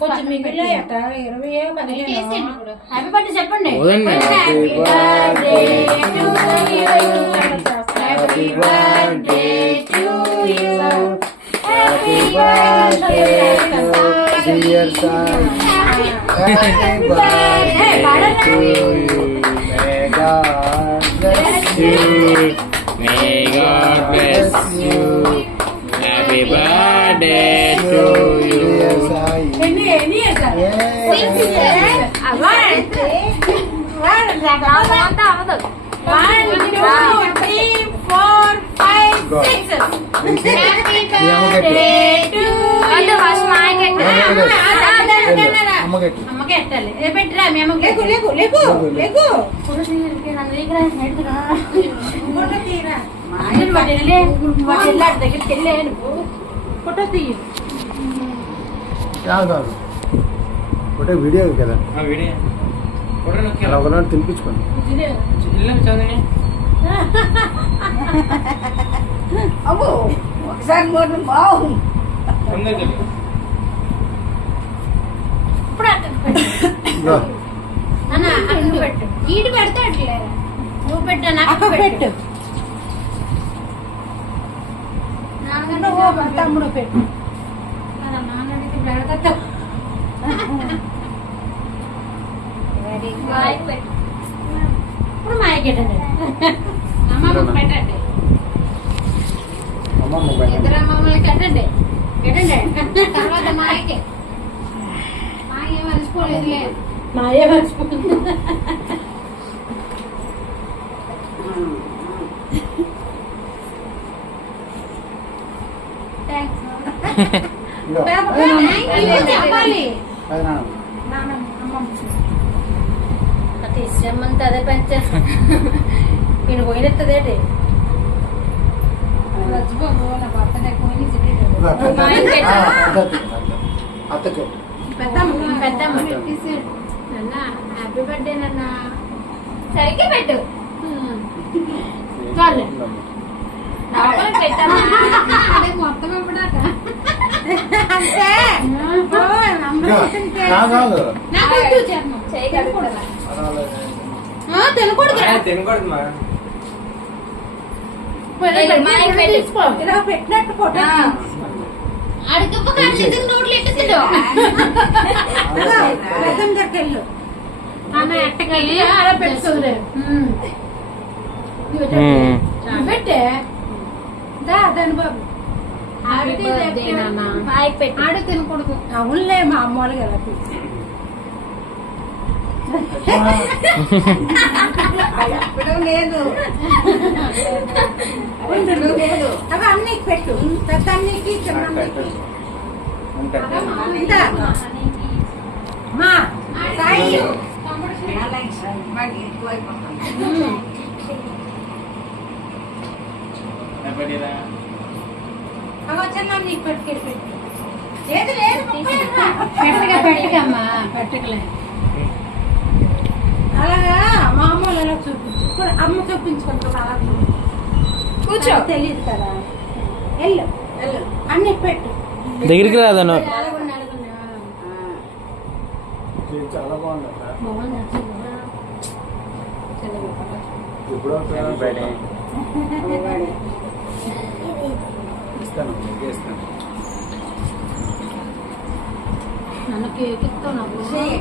కొంచెం మిగిలినయట 20-15 happy birthday చెప్పండి. Happy birthday to you, happy birthday to dear son, happy birthday to you. May God bless you. May God bless you. Happy birthday to you. అమ్మకి ఎట్టాలి పెట్టిరా మీ అమ్మకి దగ్గరికి వెళ్ళే photo తీయ photo video కదా అలా ఒకనాడు తినిపించుకోండి. అమ్మో ఒకసారి బాగుంది. పెట్టు ఈడు పెడతాడులే, నువ్వు పెట్టా నాకు పెట్టు. తమ్ముడు పెట్టు నాన్నడికి పెడతా. ఇప్పుడు మాయకి పెట్టండి, అమ్మమ్మకి పెట్టండి, ఇద్దరు అమ్మమ్మలకి పెట్టండి పెట్టండి. తర్వాత మాయకి మాయ మర్చిపోలేదు, మాయే మర్చిపోతుంది. ఇష్టమంతా అదే పెంచేస్తా నేను పోయినెత్తదేంటి పెద్దమ్మ పెట్టేసాడు. నాన్న హ్యాపీ బర్త్డే నాన్న, సరిగ్గా పెట్టు చాలు మొత్తం ఇవ్వడాక పెట్టినట్టు ఫోటో అడుగు నోట్లు ఎట్టుతాడు ఎట్టకెళ్ళి అలా పెట్టుకోలేదు పెట్టే దాని బాబు ఆడు తినకూడదు. అవునులే మా అమ్మోళ్ళు కదా లేదు అవి అన్నీ పెట్టు, పెద్ద అన్నికి చిన్న పెట్టకమ్మా పెట్టకలే అలాగా మామూలు ఎలా చూపించు, అమ్మ చూపించుకుంటున్నా కూర్చో తెలియదు కదా. వెళ్ళు అన్ని పెట్టు దగ్గరికి రాదను. చాలా బాగుంది. నన్ను కేక్ ఇస్తాను